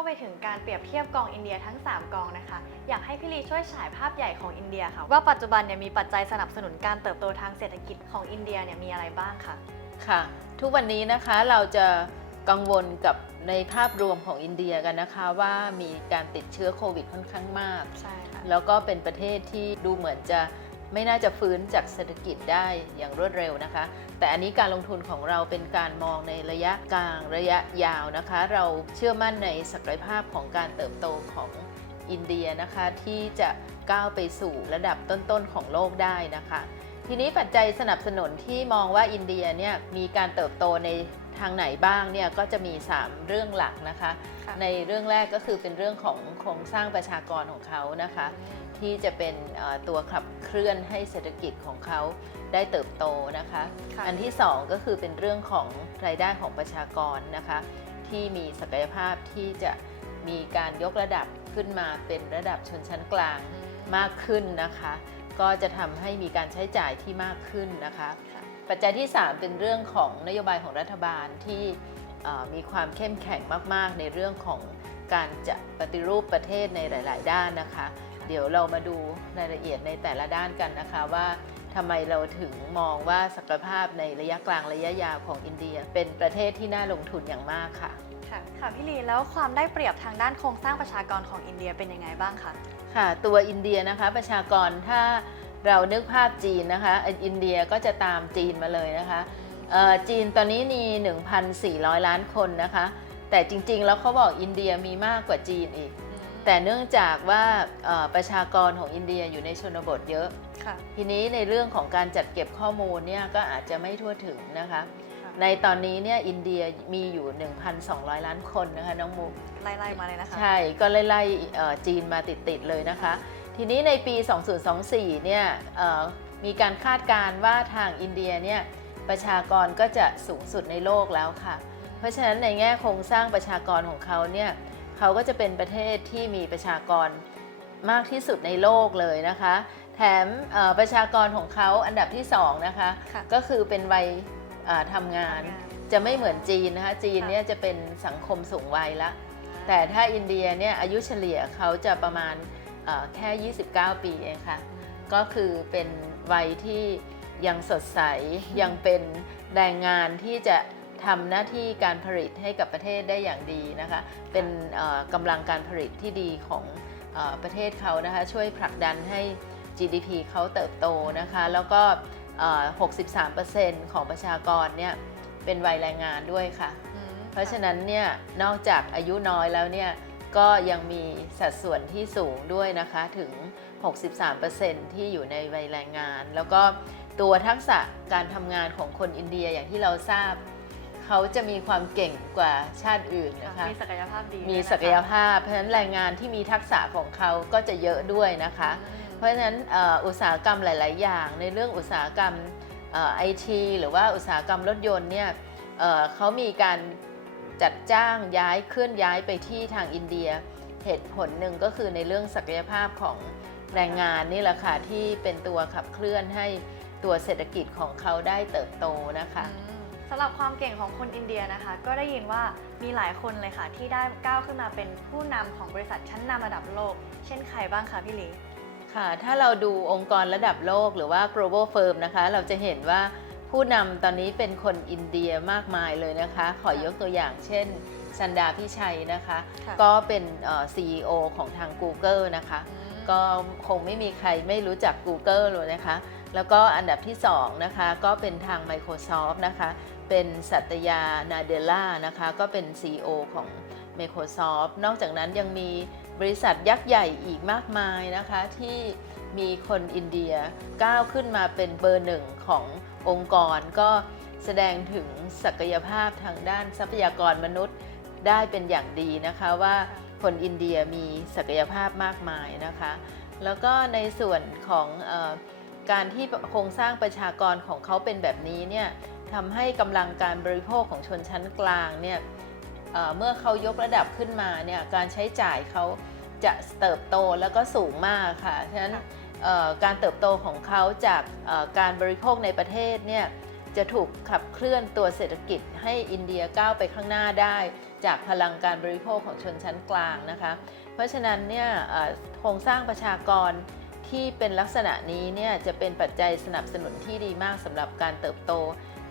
าไปถึงการเปรียบเทียบกองอินเดียทั้ง 3 กองนะคะ อยากให้พี่ลีช่วยฉายภาพใหญ่ของอินเดียค่ะ ว่าปัจจุบันเนี่ยมีปัจจัยสนับสนุนการเติบโตทางเศรษฐกิจของอินเดียเนี่ยมีอะไรบ้างคะค่ะ ทุกวันนี้นะคะเราจะกังวลกับในภาพรวมของอินเดียกันนะคะว่ามีการติดเชื้อโควิดค่อนข้างมาก ใช่ค่ะ แล้วก็เป็นประเทศที่ดูเหมือนจะ ไม่น่าจะฟื้นจากเศรษฐกิจได้อย่างรวดเร็วนะคะ แต่อันนี้การลงทุนของเราเป็นการมองในระยะกลางระยะยาวนะคะ เราเชื่อมั่นในศักยภาพของการเติบโตของอินเดียนะคะที่จะก้าวไปสู่ระดับต้นๆของโลกได้นะคะ ทีนี้ปัจจัยสนับสนุนที่มองว่าอินเดียเนี่ยมีการเติบโตใน ทางไหนบ้างเนี่ยก็จะมี 3 เรื่องหลักนะคะค่ะในเรื่องแรกก็คือเป็นเรื่องของโครงสร้างประชากรของเขานะคะ ที่จะเป็นเอ่อตัวขับเคลื่อนให้เศรษฐกิจของเขาได้เติบโตนะคะค่ะอันที่ 2 ก็คือเป็นเรื่องของรายได้ของประชากรนะคะ ที่มีศักยภาพที่จะมีการยกระดับขึ้นมาเป็นระดับชนชั้นกลางมากขึ้นนะคะ ก็จะทำให้มีการใช้จ่ายที่มากขึ้นนะคะค่ะ ปัจจัยที่ 3 เป็นเรื่องของนโยบายของรัฐบาลที่เอ่อมีความเข้มแข็งมาก ๆ ในเรื่องของการจะปฏิรูปประเทศในหลาย ๆ ด้านนะคะ เดี๋ยวเรามาดูรายละเอียดในแต่ละด้านกันนะคะว่าทำไมเราถึงมองว่าศักยภาพในระยะกลางระยะยาวของอินเดีย เป็นประเทศที่น่าลงทุนอย่างมากค่ะค่ะค่ะพี่ลีแล้วความได้เปรียบทางด้านโครงสร้างประชากรของอินเดียเป็นยังไงบ้างคะค่ะ ตัวอินเดียนะคะประชากรถ้า เรานึกภาพจีนนะคะเอ่ออินเดียก็จะตามจีนมาเลยนะคะเอ่อจีนตอนนี้มี 1,400 ล้านคนนะคะ แต่จริงๆ แล้วเขาบอกอินเดียมีมากกว่าจีนอีก แต่เนื่องจากว่าเอ่อประชากรของอินเดียอยู่ในชนบทเยอะค่ะทีนี้ในเรื่องของการจัดเก็บข้อมูลเนี่ยก็อาจจะไม่ทั่วถึงนะคะในตอนนี้เนี่ยอินเดียมีอยู่ 1,200 ล้านคนนะคะน้องมุกไล่ๆมาเลยนะคะ ใช่ก็ไล่ๆเอ่อจีนมาติดๆเลยนะคะ ทีนี้ในปี 2024 เนี่ยเอ่อมีการคาดการณ์ว่าทางอินเดียเนี่ยประชากรก็จะสูงสุดในโลกแล้วค่ะ เพราะฉะนั้นในแง่โครงสร้างประชากรของเขาเนี่ยเขาก็จะเป็นประเทศที่มีประชากรมากที่สุดในโลกเลยนะคะ แถมเอ่อประชากรของเขาอันดับที่สองนะคะค่ะก็คือเป็นวัยเอ่อทำงานทำงานจะไม่เหมือนจีนนะคะจีนค่ะเนี่ยจะเป็นสังคมสูงวัยละแต่ถ้าอินเดียเนี่ยอายุเฉลี่ยเขาจะประมาณเอ่อ แค่ 29 ปีเองค่ะ ก็คือเป็นวัยที่ยังสดใส ยังเป็นแรงงานที่จะทำหน้าที่การผลิตให้กับประเทศได้อย่างดีนะคะ เป็นเอ่อกำลังการผลิตที่ดีของเออประเทศเขานะคะ ช่วยผลักดันให้ GDP เขาเติบโตนะคะ แล้วก็เอ่อ63%ของประชากรเนี่ยเป็นวัยแรงงานด้วยค่ะอืมเพราะฉะนั้นเนี่ยนอกจากอายุน้อยแล้วเนี่ย ก็ยังมีสัดส่วนที่สูงด้วยนะคะถึง 63%ที่อยู่ในวัยแรงงาน แล้วก็ตัวทักษะการทำงานของคนอินเดียอย่างที่เราทราบ เขาจะมีความเก่งกว่าชาติอื่นนะคะ มีศักยภาพดี มีด้วยนะคะศักยภาพ เพราะฉะนั้นแรงงานที่มีทักษะของเขาก็จะเยอะด้วยนะคะอืมเพราะฉะนั้นเอ่ออุตสาหกรรมหลาย ๆ อย่าง ในเรื่องอุตสาหกรรมไอทีหรือว่าอุตสาหกรรมรถยนต์เนี่ยเอ่อเขามีการ จัดจ้างย้ายเคลื่อนย้ายไปที่ทางอินเดีย เหตุผลหนึ่งก็คือในเรื่องศักยภาพของแรงงานนี่แหละค่ะที่เป็นตัวขับเคลื่อนให้ตัวเศรษฐกิจของเขาได้เติบโตนะคะอืมสำหรับความเก่งของคนอินเดียนะคะ ก็ได้ยินว่ามีหลายคนเลยค่ะ ที่ได้ก้าวขึ้นมาเป็นผู้นำของบริษัทชั้นนำระดับโลก เช่นใครบ้างคะพี่ลีค่ะ ถ้าเราดูองค์กรระดับโลกหรือว่า global firm นะคะ เราจะเห็นว่า ผู้นำตอนนี้เป็นคนอินเดียมากมายเลยนะคะ ขอยกตัวอย่างเช่นซันดาพิชัยนะคะ ค่ะก็เป็นเอ่อ CEO ของทาง Google นะคะอืมก็คงไม่มีใครไม่รู้จัก Google เลยนะคะ แล้วก็อันดับที่ 2 นะคะ ก็เป็นทาง Microsoft นะคะ เป็นสัตยานาเดล่านะคะ ก็เป็น CEO ของ Microsoft นอกจากนั้นยังมีบริษัทยักษ์ใหญ่อีกมากมายนะคะ ที่มีคนอินเดียก้าวขึ้นมาเป็นเบอร์หนึ่งของ องค์กรก็แสดงถึงศักยภาพทางด้านทรัพยากรมนุษย์ได้เป็นอย่างดีนะคะว่าคนอินเดียมีศักยภาพมากมายนะคะ แล้วก็ในส่วนของอการที่โครงสร้างประชากรของเขาเป็นแบบนี้เนี่ยทำให้กำลังการบริโภคของชนชั้นกลางเนี่ยเเมื่อเขายกระดับขึ้นมาเนี่ยการใช้จ่ายเขาจะเติบโตแล้วก็สูงมากค่ะ ฉะนั้น การเติบโตของเขาจากการบริโภคในประเทศเนี่ยจะถูกขับเคลื่อนตัวเศรษฐกิจให้อินเดียก้าวไปข้างหน้าได้ จากพลังการบริโภคของชนชั้นกลางนะคะ เพราะฉะนั้นเนี่ยโครงสร้างประชากรที่เป็นลักษณะนี้เนี่ยจะเป็นปัจจัยสนับสนุนที่ดีมากสำหรับการเติบโต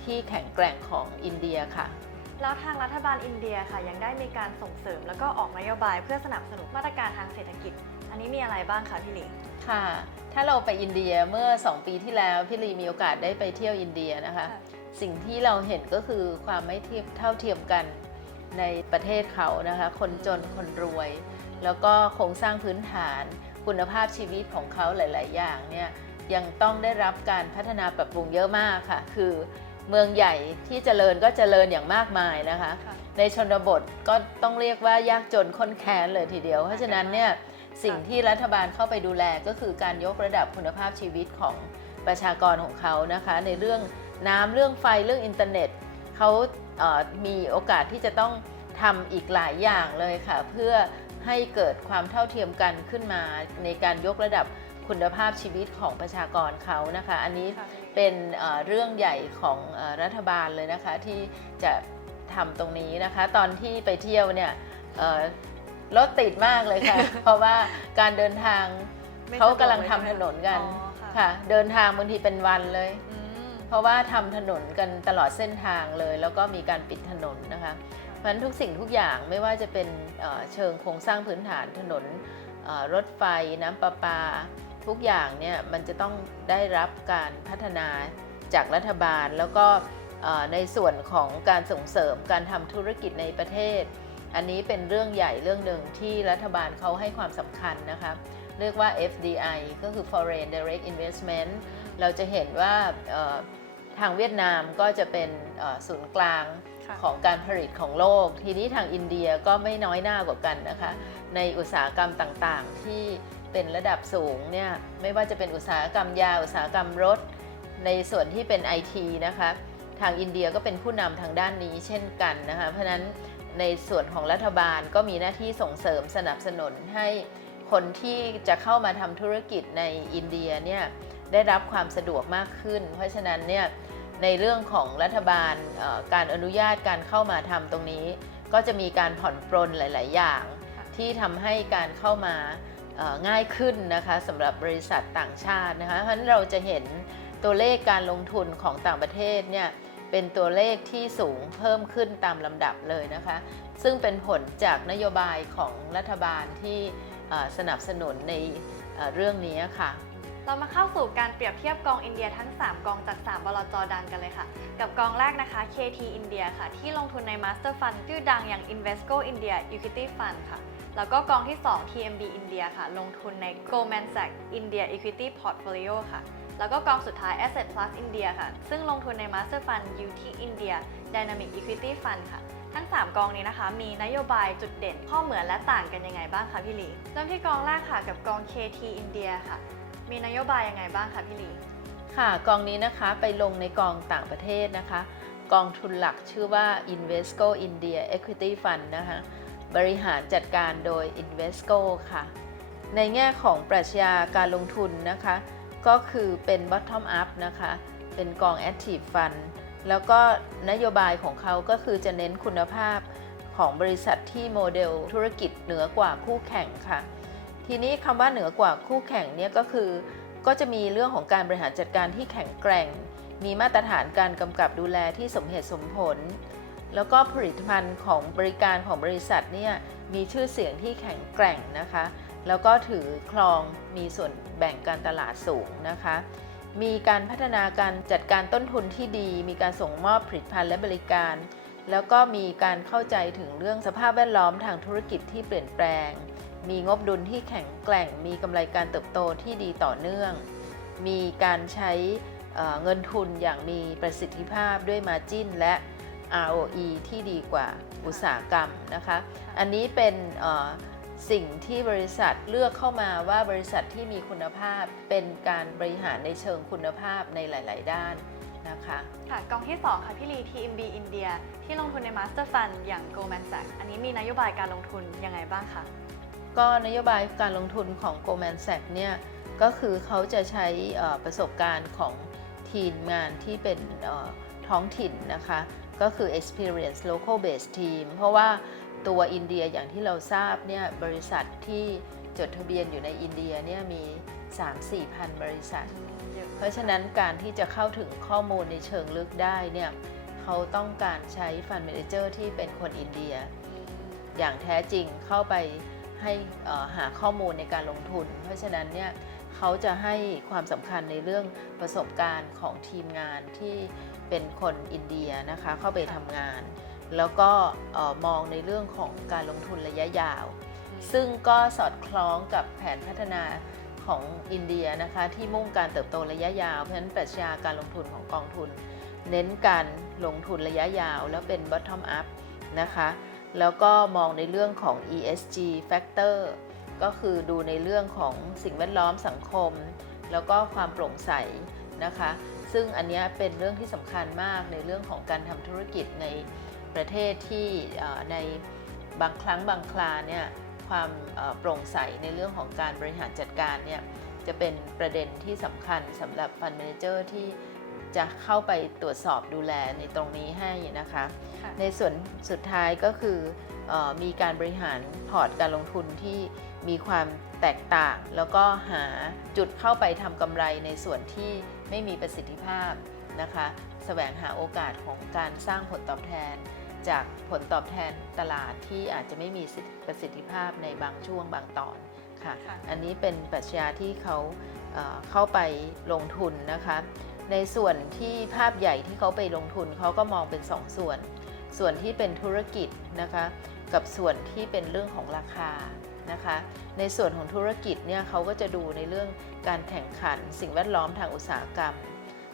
ที่แข็งแกร่งของอินเดียค่ะ แล้วทางรัฐบาลอินเดียค่ะยังได้มีการส่งเสริม แล้วก็ออกนโยบายเพื่อสนับสนุนมาตรการทางเศรษฐกิจ อันนี้มีอะไรบ้างคะพี่หลิง ค่ะ ถ้าเราไปอินเดียเมื่อ 2 ปีที่แล้ว พี่ลีมีโอกาสได้ไปเที่ยวอินเดียนะคะสิ่งที่เราเห็นก็คือความไม่เทียบเท่าเทียมกันในประเทศเขานะคะ คนจนคนรวย แล้วก็โครงสร้างพื้นฐานคุณภาพชีวิตของเขาหลาย ๆ อย่างเนี่ยยังต้องได้รับการพัฒนาปรับปรุงเยอะมากค่ะ คือเมืองใหญ่ที่เจริญก็เจริญอย่างมากมายนะคะ ค่ะ ในชนบทก็ต้องเรียกว่ายากจนค้นแค้นเลยทีเดียว เพราะฉะนั้นเนี่ย สิ่งที่รัฐบาลเข้าไปดูแลก็คือการยกระดับคุณภาพชีวิตของประชากรของเขานะคะ ในเรื่องน้ำเรื่องไฟเรื่องอินเทอร์เน็ตเขามีโอกาสที่จะต้องทำอีกหลายอย่างเลยค่ะ เพื่อให้เกิดความเท่าเทียมกันขึ้นมาในการยกระดับคุณภาพชีวิตของประชากรเขานะคะ อันนี้เป็นเรื่องใหญ่ของรัฐบาลเลยนะคะที่จะทำตรงนี้นะคะ ตอนที่ไปเที่ยวเนี่ย รถติดมากเลยค่ะ เพราะว่าการเดินทางไม่เขาสะดวกกำลังเลยทำถนนกันใช่ไหมอ๋อค่ะ ค่ะ เดินทางบางทีเป็นวันเลย อืม เพราะว่าทำถนนกันตลอดเส้นทางเลย แล้วก็มีการปิดถนนนะคะเพราะฉะนั้นทุกสิ่งทุกอย่างไม่ว่าจะเป็นเอ่อเชิงโครงสร้างพื้นฐานถนนเอ่อรถไฟน้ำประปา ทุกอย่างเนี่ยมันจะต้องได้รับการพัฒนาจากรัฐบาล แล้วก็เอ่อในส่วนของการส่งเสริมการทำธุรกิจในประเทศ อันนี้เป็นเรื่องใหญ่เรื่องหนึ่งที่รัฐบาลเขาให้ความสำคัญนะคะเรียกว่า FDI ก็คือ Foreign Direct Investment เราจะเห็นว่าเอ่อทางเวียดนามก็จะเป็นเอ่อศูนย์กลางค่ะของการผลิตของโลก ทีนี้ทางอินเดียก็ไม่น้อยหน้ากว่ากันนะคะ ในอุตสาหกรรมต่างๆ ที่เป็นระดับสูงเนี่ยไม่ว่าจะเป็นอุตสาหกรรมยา อุตสาหกรรมรถ ในส่วนที่เป็น IT นะคะ ทางอินเดียก็เป็นผู้นำทางด้านนี้เช่นกันนะคะ เพราะฉะนั้น ในส่วนของรัฐบาลก็มีหน้าที่ส่งเสริมสนับสนุนให้คนที่จะเข้ามาทำธุรกิจในอินเดียเนี่ยได้รับความสะดวกมากขึ้น เพราะฉะนั้นเนี่ยในเรื่องของรัฐบาลเอ่อการอนุญาตการเข้ามาทำตรงนี้ ก็จะมีการผ่อนปรนหลาย ๆ อย่างค่ะที่ทำให้การเข้ามาเอ่อง่ายขึ้นนะคะสำหรับบริษัทต่างชาตินะคะเพราะฉะนั้นเราจะเห็นตัวเลขการลงทุนของต่างประเทศเนี่ย เป็นตัวเลขที่สูงเพิ่มขึ้นตามลำดับเลยนะคะ ซึ่งเป็นผลจากนโยบายของรัฐบาลที่สนับสนุนในเอ่อเรื่องนี้ค่ะ เรามาเข้าสู่การเปรียบเทียบกองอินเดียทั้ง 3 กองจาก 3 บลจดังกันเลยค่ะ กับกองแรกนะคะ KT India ค่ะ ที่ลงทุนใน Master Fund ชื่อดังอย่าง Invesco India Equity Fund ค่ะ แล้วก็กองที่ 2 TMB India ค่ะ ลงทุนใน Goldman Sachs India Equity Portfolio ค่ะ แล้วก็กองสุดท้าย Asset Plus India ค่ะ ซึ่งลงทุนใน Master Fund UT India Dynamic Equity Fund ค่ะ ทั้ง 3 กองนี้นะคะ มีนโยบายจุดเด่น ข้อเหมือนและต่างกันยังไงบ้างคะพี่ลีเริ่มที่กองแรกค่ะกับกอง KT India ค่ะ มีนโยบายยังไงบ้างคะพี่ลีค่ะกองนี้นะคะไปลงในกองต่างประเทศนะคะ กองทุนหลักชื่อว่า Invesco India Equity Fund นะคะ บริหารจัดการโดย Invesco ค่ะ ในแง่ของปรัชญาการลงทุนนะคะ ก็คือเป็น bottom up นะคะ เป็นกอง active fund แล้วก็นโยบายของเขาก็คือจะเน้นคุณภาพของบริษัทที่โมเดลธุรกิจเหนือกว่าคู่แข่งค่ะ ทีนี้คำว่าเหนือกว่าคู่แข่งเนี่ยก็คือ ก็จะมีเรื่องของการบริหารจัดการที่แข็งแกร่ง มีมาตรฐานการกำกับดูแลที่สมเหตุสมผล แล้วก็ผลิตภัณฑ์ของบริการของบริษัทเนี่ยมีชื่อเสียงที่แข็งแกร่งนะคะ แล้วก็ถือครองมีส่วนแบ่งการตลาดสูงนะคะ มีการพัฒนาการจัดการต้นทุนที่ดี มีการส่งมอบผลิตภัณฑ์และบริการ แล้วก็มีการเข้าใจถึงเรื่องสภาพแวดล้อมทางธุรกิจที่เปลี่ยนแปลง มีงบดุลที่แข็งแกร่ง มีกำไรการเติบโตที่ดีต่อเนื่อง มีการใช้เเงินทุนอย่างมีประสิทธิภาพด้วยมาจิ้นและ ROE ที่ดีกว่าอุตสาหกรรมนะคะ อันนี้เป็น สิ่งที่บริษัทเลือกเข้ามาว่าบริษัทที่มีคุณภาพเป็นการบริหารในเชิงคุณภาพในหลาย ๆ ด้านนะคะค่ะกองที่ 2 ค่ะ พี่ลี TMB India ที่ลงทุนใน Master Fund อย่าง Goldman Sachs อันนี้มีนโยบายการลงทุนยังไงบ้างคะก็นโยบายการลงทุนของ Goldman Sachs เนี่ยก็คือเขาจะใช้เอ่อประสบการณ์ของทีมงานที่เป็นเอ่อท้องถิ่นนะคะ ก็คือ experience local based team เพราะว่า ตัวอินเดียอย่างที่เราทราบเนี่ยบริษัทที่จดทะเบียนอยู่ในอินเดียเนี่ยมี 3-4พันบริษัท เพราะฉะนั้นการที่จะเข้าถึงข้อมูลในเชิงลึกได้เนี่ยเขาต้องการใช้ฟัน d ม a นเจอร์ที่เป็นคนอินเดีย อย่างแท้จริงเข้าไปให้เอ่อหาข้อมูลในการลงทุน เพราะฉะนั้นเนี่ยเขาจะให้ความสำคัญในเรื่องประสบการณ์ของทีมงานที่เป็นคนอินเดียนะคะเข้าไปทำงาน แล้วก็เอ่อมองในเรื่องของการลงทุนระยะยาว ซึ่งก็สอดคล้องกับแผนพัฒนาของอินเดียนะคะที่มุ่งการเติบโตระยะยาว เพราะฉะนั้นปรัชญาการลงทุนของกองทุน เน้นการลงทุนระยะยาว แล้วเป็น bottom up นะคะแล้วก็มองในเรื่องของ ESG factor ก็คือดูในเรื่องของสิ่งแวดล้อมสังคม แล้วก็ความโปร่งใสนะคะ ซึ่งอันเนี้ยเป็นเรื่องที่สำคัญมากในเรื่องของการทำธุรกิจในประเทศที่เอ่อในบางครั้งบางคราเนี่ยความเอ่อโปร่งใสในเรื่องของการบริหารจัดการเนี่ยจะเป็นประเด็นที่สำคัญสำหรับฟัน d ม a นเจอร์ที่จะเข้าไปตรวจสอบดูแลในตรงนี้ให้นะคะค่ะในส่วนสุดท้ายก็คือเออมีการบริหารพอร์ตการลงทุนที่มีความแตกต่าง แล้วก็หาจุดเข้าไปทำกำไรในส่วนที่ ไม่มีประสิทธิภาพนะคะแสวงหาโอกาสของการสร้างผลตอบแทน จากผลตอบแทนตลาดที่อาจจะไม่มีประสิทธิภาพในบางช่วงบางตอนค่ะค่ะอันนี้เป็นปรัชญาที่เขาเอ่อเข้าไปลงทุนนะคะ ในส่วนที่ภาพใหญ่ที่เขาไปลงทุนเขาก็มองเป็นสองส่วน ส่วนที่เป็นธุรกิจนะคะ กับส่วนที่เป็นเรื่องของราคา นะคะ ในส่วนของธุรกิจเนี่ยเขาก็จะดูในเรื่องการแข่งขัน สิ่งแวดล้อมทางอุตสาหกรรม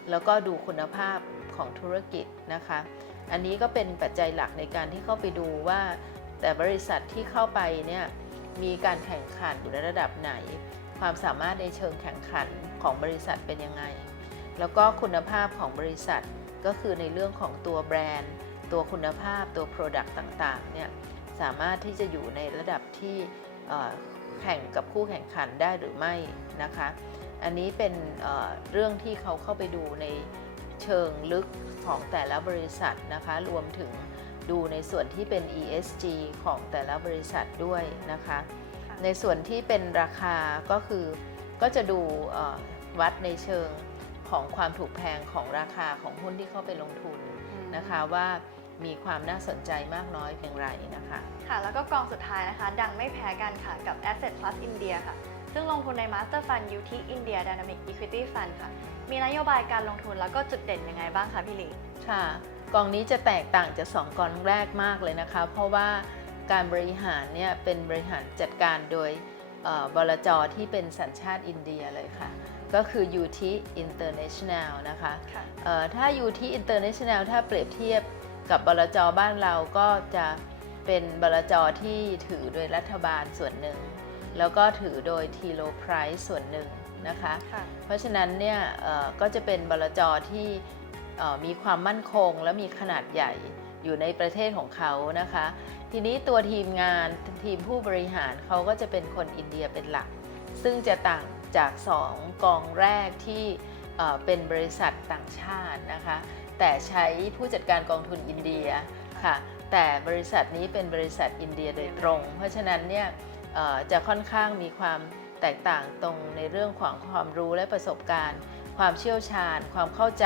แล้วก็ดูคุณภาพของธุรกิจนะคะ อันนี้ก็เป็นปัจจัยหลักในการที่เข้าไปดูว่า แต่บริษัทที่เข้าไปเนี่ยมีการแข่งขันอยู่ในระดับไหน ความสามารถในเชิงแข่งขันของบริษัทเป็นยังไง แล้วก็คุณภาพของบริษัทก็คือในเรื่องของตัวแบรนด์ ตัวคุณภาพตัว Product ต่างๆเนี่ยสามารถที่จะอยู่ในระดับที่ แข่งกับคู่แข่งขันได้หรือไม่นะคะ อันนี้เป็นเอ่อเรื่องที่เขาเข้าไปดูในเชิงลึกของแต่ละบริษัทนะคะ รวมถึงดูในส่วนที่เป็น ESG ของแต่ละบริษัทด้วยนะคะค่ะในส่วนที่เป็นราคาก็คือก็จะดูเอ่อวัดในเชิงของความถูกแพงของราคาของหุ้นที่เข้าไปลงทุนนะคะว่า มีความน่าสนใจมากน้อยเพียงไรนะคะ ค่ะ แล้วก็กองสุดท้ายนะคะ ดังไม่แพ้กันค่ะกับ Asset Plus India ค่ะ ซึ่งลงทุนใน Master Fund UT India Dynamic Equity Fund ค่ะ มีนโยบายการลงทุนแล้วก็จุดเด่นยังไงบ้างคะพี่ลีค่ะ กองนี้จะแตกต่างจากสองกองแรกมากเลยนะคะ เพราะว่าการบริหารเนี่ยเป็นบริหารจัดการโดยเอ่อบลจที่เป็นสัญชาติอินเดียเลยค่ะ ก็คือ UT International นะคะค่ะเอ่อถ้า UT International ถ้าเปรียบเทียบ กับบลจบ้านเราก็จะเป็นบลจที่ถือโดยรัฐบาลส่วนหนึ่ง แล้วก็ถือโดย t l o Price ส่วนหนึ่งนะคะค่ะเพราะฉะนั้นเนี่ยเอ่อก็จะเป็นบลจที่เอ่อมีความมั่นคงและมีขนาดใหญ่อยู่ในประเทศของเขานะคะ ทีนี้ตัวทีมงานทีมผู้บริหารเขาก็จะเป็นคนอินเดียเป็นหลัก ซึ่งจะต่างจาก 2 กองแรกที่เอ่อเป็นบริษัทต่างชาตินะคะ แต่ใช้ผู้จัดการกองทุนอินเดียค่ะ แต่บริษัทนี้เป็นบริษัทอินเดียโดยตรง เพราะฉะนั้นเนี่ยเอ่อจะค่อนข้างมีความแตกต่างตรงในเรื่องของความรู้และประสบการณ์ ความเชี่ยวชาญ ความเข้าใจ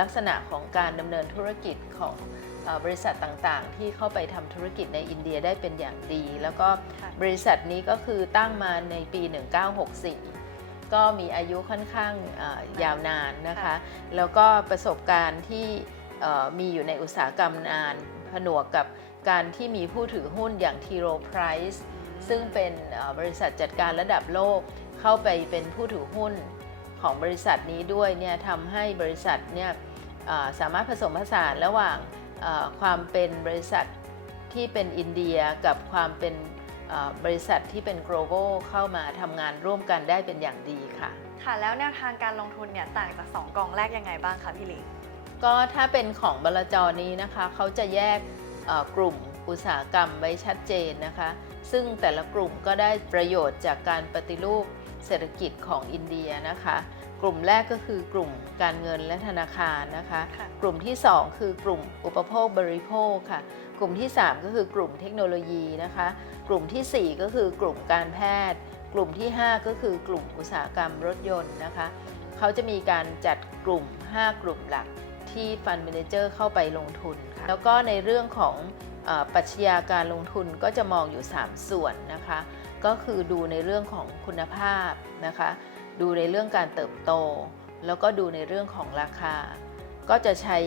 ลักษณะของการดำเนินธุรกิจของเออบริษัทต่างๆ ที่เข้าไปทำธุรกิจในอินเดียได้เป็นอย่างดี แล้วก็ค่ะบริษัทนี้ก็คือตั้งมาในปี 1964 ก็มีอายุค่อนข้างเอ่อยาวนานนะคะค่ะแล้วก็ประสบการณ์ที่เอ่อมีอยู่ในอุตสาหกรรมนานผนวกกับการที่มีผู้ถือหุ้นอย่าง T. Rowe Price ซึ่งเป็นเอ่อบริษัทจัดการระดับโลกเข้าไปเป็นผู้ถือหุ้นของบริษัทนี้ด้วยเนี่ยทำให้บริษัทเนี่ยเอ่อสามารถผสมผสานระหว่างเอ่อความเป็นบริษัทที่เป็นอินเดียกับความเป็นเอ่อ บริษัทที่เป็น global เข้ามาทำงานร่วมกันได้เป็นอย่างดีค่ะ ค่ะ แล้วแนวทางการลงทุนเนี่ยต่างจาก 2 กองแรกยังไงบ้างคะพี่ลีก็ถ้าเป็นของบลจนี้นะคะเขาจะแยกเอ่อกลุ่มอุตสาหกรรมไว้ชัดเจนนะคะ ซึ่งแต่ละกลุ่มก็ได้ประโยชน์จากการปฏิรูปเศรษฐกิจของอินเดียนะคะ กลุ่มแรกก็คือกลุ่มการเงินและธนาคารนะคะ ค่ะ กลุ่มที่ 2 คือกลุ่มอุปโภคบริโภคค่ะ กลุ่มที่ 3 ก็คือกลุ่มเทคโนโลยีนะคะ กลุ่มทีสี่ 4 ก็คือกลุ่มการแพทย์ กลุ่มที่ 5 ก็คือกลุ่มอุตสาหกรรมรถยนต์นะคะ เขาจะมีการจัดกลุ่ม 5 กลุ่มหลักที่ฟัน d ม a นเจอร์เข้าไปลงทุนค่ะแล้วก็ในเรื่องของเออปรัชญาการลงทุนก็จะมองอยู่ 3 ส่วนนะคะ ก็คือดูในเรื่องของคุณภาพนะคะ ดูในเรื่องการเติบโต แล้วก็ดูในเรื่องของราคา ก็จะใช้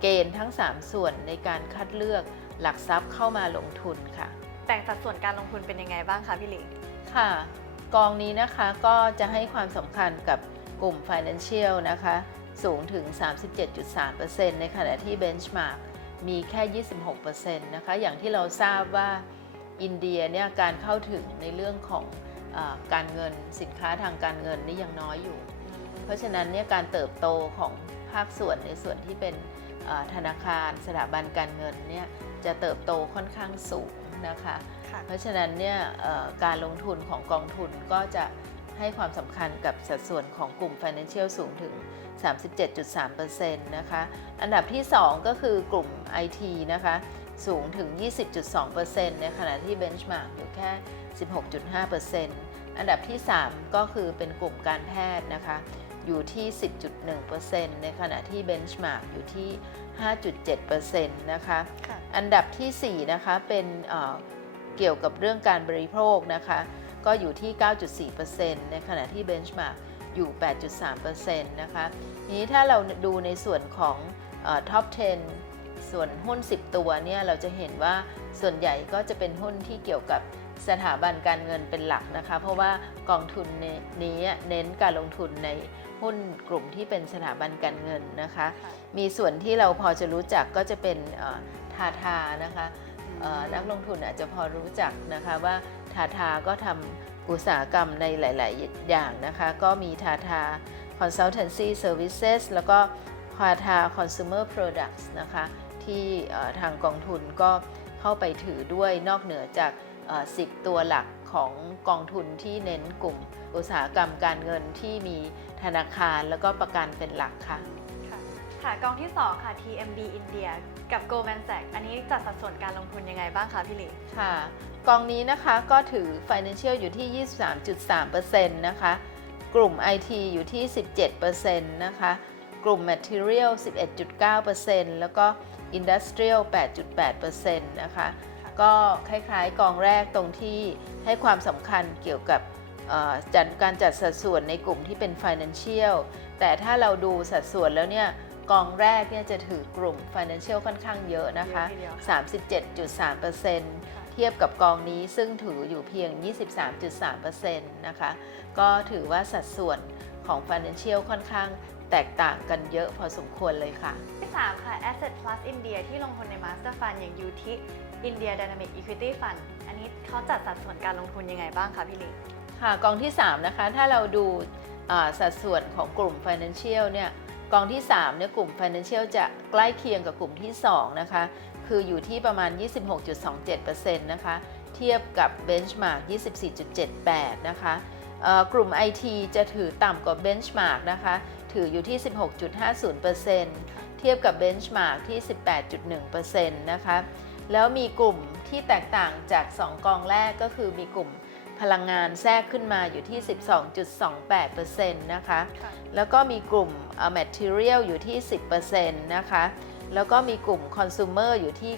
เกณฑ์ทั้ง 3 ส่วนในการคัดเลือกหลักทรัพย์เข้ามาลงทุนค่ะ แบ่งสัดส่วนการลงทุนเป็นยังไงบ้างคะพี่หลีค่ะ กองนี้นะคะก็จะให้ความสำคัญกับกลุ่ม Financial นะคะ สูงถึง 37.3%ในขณะที่ Benchmark มีแค่ 26%นะคะ อย่างที่เราทราบว่าอินเดียเนี่ยการเข้าถึงในเรื่องของอา การเงินสินค้าทางการเงินนี่ยังน้อยอยู่ เพราะฉะนั้นเนี่ยการเติบโตของภาคส่วนในส่วนที่เป็นอ่าธนาคารสถาบันการเงินเนี่ยจะเติบโตค่อนข้างสูงนะคะค่ะเพราะฉะนั้นเนี่ยเอ่อการลงทุนของกองทุนก็จะให้ความสำคัญกับสัดส่วนของกลุ่ม Financial สูงถึง 37.3%นะคะ อันดับที่ 2 ก็คือกลุ่ม IT นะคะ สูงถึง 20.2%ในขณะที่ Benchmark อยู่แค่ 16.5% อันดับที่ 3 ก็คือเป็นกลุ่มการแพทย์นะคะ อยู่ที่ 10.1%ในขณะที่ Benchmark อยู่ที่ 5.7%นะคะค่ะอันดับทีสี่ 4 นะคะ เป็นเอ่อเกี่ยวกับเรื่องการบริโภคนะคะ ก็อยู่ที่ 9.4%ในขณะที่ Benchmark อยู่ 8.3%นะคะทีนี้ถ้าเราดูในส่วนของเอ่อ Top 10 ส่วนหุ้น 10 ตัวเนี่ย เราจะเห็นว่าส่วนใหญ่ก็จะเป็นหุ้นที่เกี่ยวกับ สถาบันการเงินเป็นหลักนะคะ เพราะว่ากองทุนนี้เน้นการลงทุนในหุ้นกลุ่มที่เป็นสถาบันการเงินนะคะค่ะมีส่วนที่เราพอจะรู้จักก็จะเป็นเอ่อทาทานะคะเอ่อนักลงทุนอาจจะพอรู้จักนะคะว่าทาทาก็ทำอุตสาหกรรมในหลาย ๆ อย่างนะคะ ก็มีทาทา consultancy services แล้วก็ทาทา consumer products นะคะ ที่เอ่อทางกองทุนก็เข้าไปถือด้วยนอกเหนือจากเอ่อ 10 ตัวหลักของกองทุนที่เน้นกลุ่มอุตสาหกรรมการเงินที่มีธนาคารแล้วก็ประกันเป็นหลักค่ะค่ะค่ะกองที่ 2 ค่ะ TMB India กับ Goldman Sachs อันนี้จัดสัดส่วนการลงทุนยังไงบ้างคะพี่หลีค่ะ กองนี้นะคะก็ถือ Financial อยู่ที่ 23.3%นะคะกลุ่ม IT อยู่ที่ 17%นะคะกลุ่ม Material 11.9%แล้วก็ Industrial 8.8%นะคะ ก็คล้ายๆกองแรกตรงที่ให้ความสำคัญเกี่ยวกับเอ่อจัดการจัดสัดส่วนในกลุ่มที่เป็น Financial แต่ถ้าเราดูสัดส่วนแล้วเนี่ยกองแรกเนี่ยจะถือกลุ่ม Financial ค่อนข้างเยอะนะคะเยอะทีเดียวค่ะ37.3%เทียบกับกองนี้ซึ่งถืออยู่เพียง 23.3%นะคะ ก็ถือว่าสัดส่วนของ Financial ค่อนข้างแตกต่างกันเยอะพอสมควรเลยค่ะ ที่ 3 ค่ะ Asset Plus India ที่ลงทุนใน Master Fund อย่าง UT India Dynamic Equity Fund อันนี้เขาจัดสัดส่วนการลงทุนยังไงบ้างคะพี่หลีค่ะกองที่ 3 นะคะ ถ้าเราดูสัดส่วนของกลุ่ม Financial เนี่ยกองที่3เนี่ยกลุ่ม Financial จะใกล้เคียงกับกลุ่มที่ 2 นะคะ คืออยู่ที่ประมาณ 26.27%นะคะ เทียบกับ Benchmark 24.78 นะคะเอ่อกลุ่ม IT จะถือต่ำกว่า Benchmark นะคะ ถืออยู่ที่ 16.50%เทียบกับ Benchmark ที่ 18.1%นะคะ แล้วมีกลุ่มที่แตกต่างจาก 2 กองแรกก็คือมีกลุ่มพลังงานแทรกขึ้นมาอยู่ที่ 12.28%นะคะค่ะแล้วก็มีกลุ่มเอ่อ material อยู่ที่ 10%นะคะ แล้วก็มีกลุ่ม consumer อยู่ที่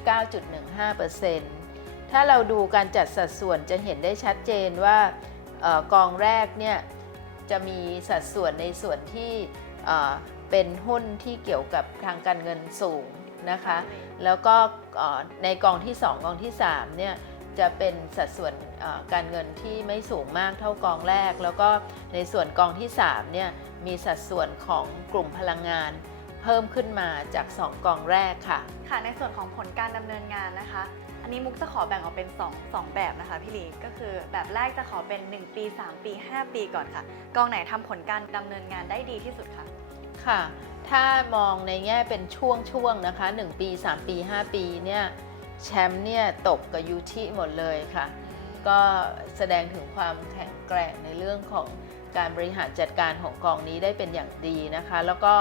9.15%ถ้าเราดูการจัดสัดส่วนจะเห็นได้ชัดเจนว่าเออกองแรกเนี่ยจะมีสัดส่วนในส่วนที่เอ่อเป็นหุ้นที่เกี่ยวกับทางการเงินสูงนะคะ แล้วก็ในกองที่ 2 กองที่3เนี่ยจะเป็นสัดส่วนการเงินที่ไม่สูงมากเท่ากองแรก แล้วก็ในส่วนกองที่3เนี่ยมีสัดส่วนของกลุ่มพลังงาน เพิ่มขึ้นมาจาก 2 กองแรกค่ะ ค่ะในส่วนของผลการดำเนินงานนะคะ อันนี้มุกจะขอแบ่งออกเป็น 2 2 แบบนะคะพี่ลีก็คือแบบแรกจะขอเป็น 1 ปี 3 ปี 5 ปีก่อนค่ะ กองไหนทำผลการดำเนินงานได้ดีที่สุดค่ะ ค่ะ ถ้ามองในแง่เป็นช่วงๆนะคะ 1 ปี 3 ปี 5 ปีเนี่ยแชมป์เนี่ยตกกับยูทิหมดเลยค่ะ ก็แสดงถึงความแข็งแกร่งในเรื่องของการบริหารจัดการของกองนี้ได้เป็นอย่างดีนะคะ แล้วก็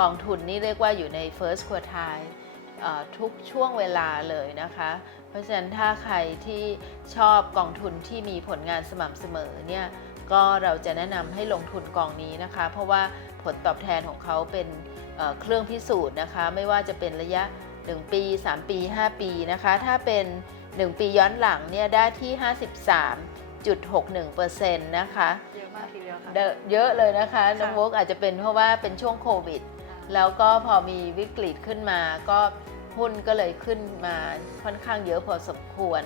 กองทุนนี่เรียกว่าอยู่ใน first quartile เอ่อทุกช่วงเวลาเลยนะคะ เพราะฉะนั้นถ้าใครที่ชอบกองทุนที่มีผลงานสม่ำเสมอเนี่ย ก็เราจะแนะนำให้ลงทุนกองนี้นะคะ เพราะว่าผลตอบแทนของเขาเป็นเอ่อเครื่องพิสูจน์นะคะ ไม่ว่าจะเป็นระยะ 1 ปี 3 ปี 5 ปีนะคะ ถ้าเป็น 1 ปีย้อนหลังเนี่ยได้ที่ 53.61%นะคะเยอะมากทีเดียวค่ะเดอะเยอะเลยนะคะน้องค่ะวกอาจจะเป็นเพราะว่าเป็นช่วงโควิด แล้วก็พอมีวิกฤตขึ้นมาก็หุ้นก็เลยขึ้นมาค่อนข้างเยอะพอสมควร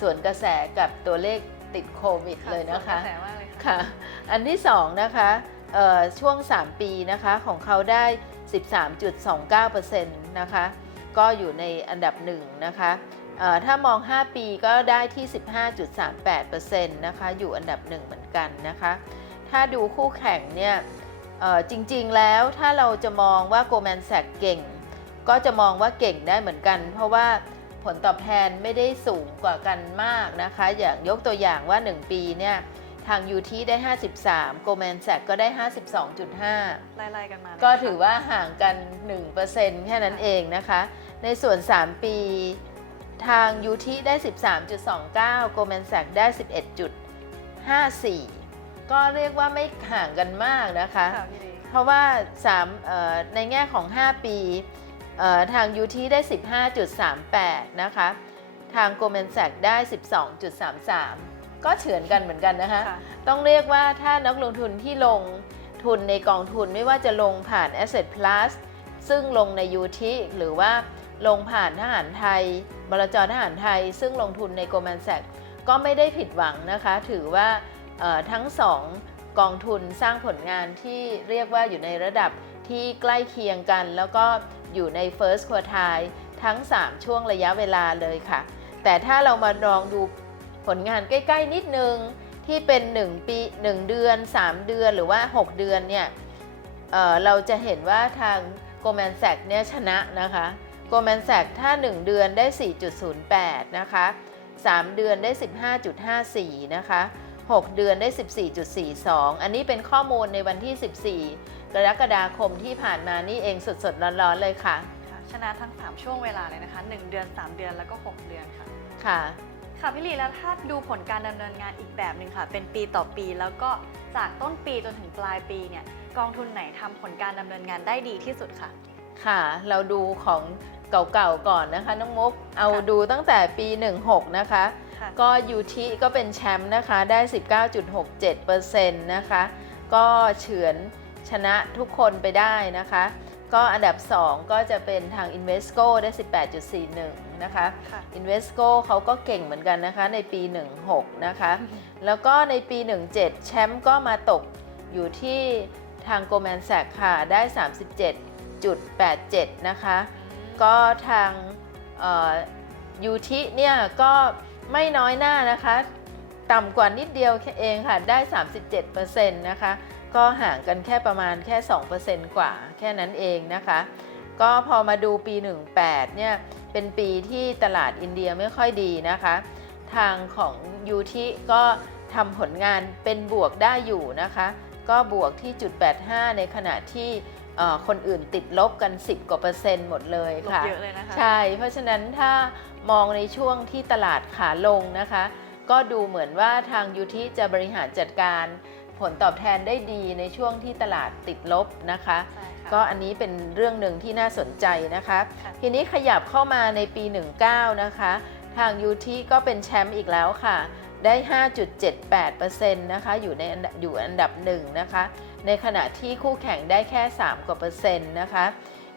ส่วนกระแสกับตัวเลขติดโควิดค่ะเลยนะส่วคะกรแสมากเลย ค่ะ อันที่2นะคะช่วง 3 ปีนะคะของเขาได้ 13.29%นะคะ ก็อยู่ในอันดับหนึ่งนะคะถ้ามอง 5 ปีก็ได้ที่ 15.38%นะคะ อยู่อันดับหนึ่งเหมือนกันนะคะ ถ้าดูคู่แข่งเนี่ยจริงๆแล้วถ้าเราจะมองว่า Goldman Sachs เก่ง ก็จะมองว่าเก่งได้เหมือนกัน เพราะว่าผลตอบแทนไม่ได้สูงกว่ากันมากนะคะ อย่างยกตัวอย่างว่า 1 ปีเนี่ย ทาง UT ได้ 53 Goldman Sachs ก็ได้ 52.5 ไล่ๆกันมาเลยก็นะคะถือว่าห่างกัน 1%แค่นั้นเองนะคะ ในส่วน 3 ปี ทาง UT ได้ 13.29 Goldman Sachs ได้ 11.54 ก็เรียกว่าไม่ห่างกันมากนะคะค่ะพี่ลีเพราะว่า3เอ่อในแง่ของ 5 ปีเอ่อทาง UT ได้ 15.38 นะคะ ทาง Goldman Sachs ได้ 12.33 ก็เฉือนกันเหมือนกันนะคะค่ะต้องเรียกว่าถ้านักลงทุนที่ลงทุนในกองทุนไม่ว่าจะลงผ่าน Asset Plus ซึ่งลงใน UT หรือว่าลงผ่านทหารไทยบลจทหารไทย ซึ่งลงทุนใน Goldman Sachs ก็ไม่ได้ผิดหวังนะคะ ถือว่าเอ่อทั้งสองกองทุนสร้างผลงานที่เรียกว่าอยู่ในระดับที่ใกล้เคียงกัน แล้วก็อยู่ใน First Quartile ทั้ง 3 ช่วงระยะเวลาเลยค่ะ แต่ถ้าเรามาลองดู ผลงานใกล้ ๆ นิดนึงที่เป็น 1 ปี 1 เดือน 3 เดือนหรือว่า 6 เดือนเนี่ยเอ่อเราจะเห็นว่าทาง Goldman Sachs เนี่ยชนะนะคะ Goldman Sachs ถ้า 1 เดือนได้ 4.08 นะคะ 3 เดือนได้ 15.54 นะคะ 6 เดือนได้ 14.42 อันนี้เป็นข้อมูลในวันที่ 14 กรกฎาคมที่ผ่านมานี่เองสดๆ ร้อนๆ เลยค่ะค่ะชนะทั้ง 3 ช่วงเวลาเลยนะคะ 1 เดือน 3 เดือนแล้วก็ 6 เดือนค่ะ ค่ะ ค่ะพี่ลีแล้วถ้าดูผลการดำเนินงานอีกแบบหนึ่งค่ะ เป็นปีต่อปีแล้วก็จากต้นปีจนถึงปลายปีเนี่ยกองทุนไหนทำผลการดำเนินงานได้ดีที่สุดค่ะ ค่ะ เราดูของเก่าๆก่อนนะคะน้องมุกเอาค่ะดูตั้งแต่ปี 16 นะคะค่ะก็ยูทิก็เป็นแชมป์นะคะ ได้ 19.67%นะคะ ก็เฉือนชนะทุกคนไปได้นะคะ ก็อันดับ 2 ก็จะเป็นทาง Invesco ได้ 18.41 นะคะค่ะ Invesco เขาก็เก่งเหมือนกันนะคะในปี 16 นะคะ แล้วก็ในปี 17 แชมป์ก็มาตกอยู่ที่ทาง Goldman Sachs ค่ะ ได้ 37.87 นะคะ ก็ทางยูทิเนี่ยก็ไม่น้อยหน้านะคะ ต่ำกว่านิดเดียวเองค่ะ ได้ 37%นะคะ ก็ห่างกันแค่ประมาณแค่ 2%กว่าแค่นั้นเองนะคะ ก็พอมาดูปี 18 เนี่ย เป็นปีที่ตลาดอินเดียไม่ค่อยดีนะคะ ทางของยูทิก็ทำผลงานเป็นบวกได้อยู่นะคะ ก็บวกที่จุด85 ในขณะที่เอ่อคนอื่นติดลบกัน 10 กว่าเปอร์เซ็นต์หมดเลยลบค่ะเยอะเลยนะคะใช่ เพราะฉะนั้นถ้ามองในช่วงที่ตลาดขาลงนะคะ ก็ดูเหมือนว่าทางยูทิจะบริหารจัดการ ผลตอบแทนได้ดีในช่วงที่ตลาดติดลบนะคะใช่ค่ะ ก็อันนี้เป็นเรื่องหนึ่งที่น่าสนใจนะคะค่ะทีนี้ขยับเข้ามาในปี 19 นะคะ ทางยูทีก็เป็นแชมป์อีกแล้วค่ะ ได้ 5.78%นะคะ อยู่ในอันดับอยู่อันดับหนึ่งนะคะ ในขณะที่คู่แข่งได้แค่ 3 กว่าเปอร์เซ็นต์นะคะ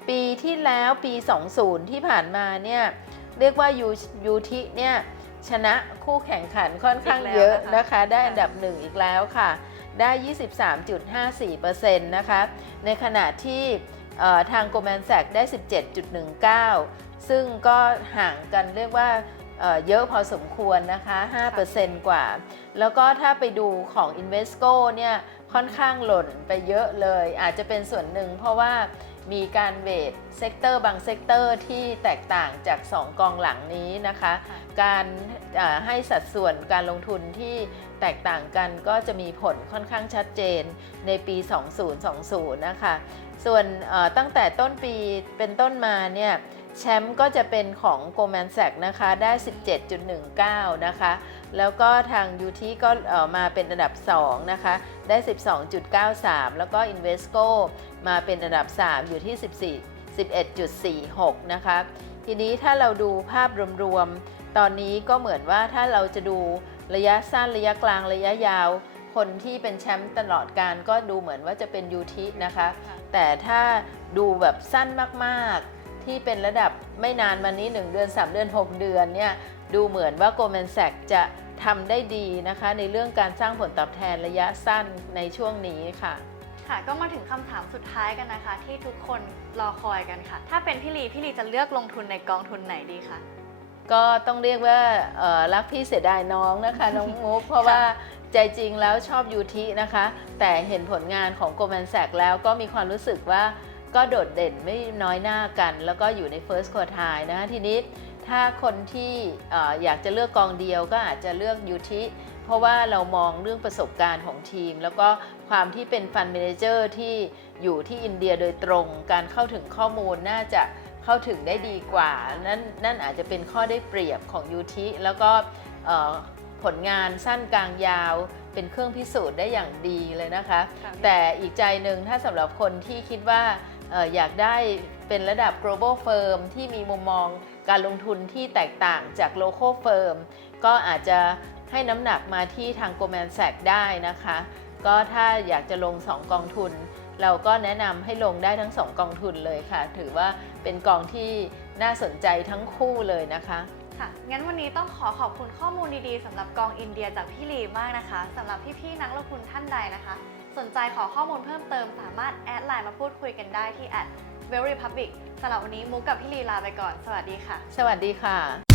ปีที่แล้วปี 20 ที่ผ่านมาเนี่ย เรียกว่ายูยูทิเนี่ยชนะคู่แข่งขันค่อนข้างเยอะนะคะ ได้อันดับหนึ่งอีกแล้วค่ะ ได้ 23.54%นะคะ ในขณะที่เอ่อทาง Goldman Sachs ได้ 17.19 ซึ่งก็ห่างกันเรียกว่าเอ่อเยอะพอสมควรนะคะ 5%กว่า แล้วก็ถ้าไปดูของ Invesco เนี่ยค่อนข้างหล่นไปเยอะเลย อาจจะเป็นส่วนหนึ่งเพราะว่า มีการเวทเซกเตอร์บางเซกเตอร์ที่แตกต่างจาก 2 กองหลังนี้นะคะค่ะการอ่าให้สัดส่วนการลงทุนที่แตกต่างกันก็จะมีผลค่อนข้างชัดเจนในปี 2020 นะคะ ส่วนเอ่อตั้งแต่ต้นปีเป็นต้นมาเนี่ยแชมป์ก็จะเป็นของ Goldman Sachs นะคะได้ 17.19 นะคะ แล้วก็ทาง UT ก็เอ่อมาเป็นอันดับ 2 นะคะ ได้ 12.93 แล้วก็ Invesco มาเป็นอันดับ 3 อยู่ที่ 14 11.46 นะคะ ทีนี้ถ้าเราดูภาพรวมๆ ตอนนี้ก็เหมือนว่าถ้าเราจะดูระยะสั้นระยะกลางระยะยาว คนที่เป็นแชมป์ตลอดการก็ดูเหมือนว่าจะเป็น UT นะคะคะ แต่ถ้าดูแบบสั้นมากๆ ที่เป็นระดับไม่นานมานี้ 1 เดือน 3 เดือน 6 เดือนเนี่ยดูเหมือนว่า Goldman Sachs จะทำได้ดีนะคะ ในเรื่องการสร้างผลตอบแทนระยะสั้นในช่วงนี้ค่ะ ค่ะ ก็มาถึงคำถามสุดท้ายกันนะคะ ที่ทุกคนรอคอยกันค่ะ ถ้าเป็นพี่ลีพี่ลีจะเลือกลงทุนในกองทุนไหนดีคะก็ต้องเรียกว่ารักพี่เสียดายน้องนะคะ น้องมุกเพราะว่าใจจริงแล้วชอบยูทินะคะ แต่เห็นผลงานของ Goldman Sachs แล้วก็มีความรู้สึกว่าก็โดดเด่นไม่น้อยหน้ากัน แล้วก็อยู่ใน first quartile นะทีนี้ถ้าคนที่เอ่ออยากจะเลือกกองเดียวก็อาจจะเลือกยูทิ เพราะว่าเรามองเรื่องประสบการณ์ของทีม แล้วก็ความที่เป็นฟันเมนเจอร์ที่อยู่ที่อินเดียโดยตรง การเข้าถึงข้อมูลน่าจะเข้าถึงได้ดีกว่า นั่นนั่นอาจจะเป็นข้อได้เปรียบของยูทิแล้วก็เอ่อผลงานสั้นกลางยาวเป็นเครื่องพิสูจน์ได้อย่างดีเลยนะคะค่ะแต่อีกใจหนึ่งถ้าสำหรับคนที่คิดว่าเอ่ออยากได้เป็นระดับ global firm ที่มีมุมมองการลงทุนที่แตกต่างจาก local firm ก็อาจจะ ให้น้ำหนักมาที่ทาง Goldman Sachs ได้นะคะ ก็ถ้าอยากจะลง 2 กองทุน เราก็แนะนำให้ลงได้ทั้ง 2 กองทุนเลยค่ะ ถือว่าเป็นกองที่น่าสนใจทั้งคู่เลยนะคะค่ะงั้นวันนี้ต้องขอขอบคุณข้อมูลดีๆสำหรับกองอินเดียจากพี่ลีมากนะคะสำหรับพี่ๆนักลงทุนท่านใดนะคะ สนใจขอข้อมูลเพิ่มเติมสามารถแอดไลน์มาพูดคุยกันได้ที่ at w e l l Republic สำหรับวันนี้มุกกับพี่ลีลาไปก่อน สวัสดีค่ะ สวัสดีค่ะ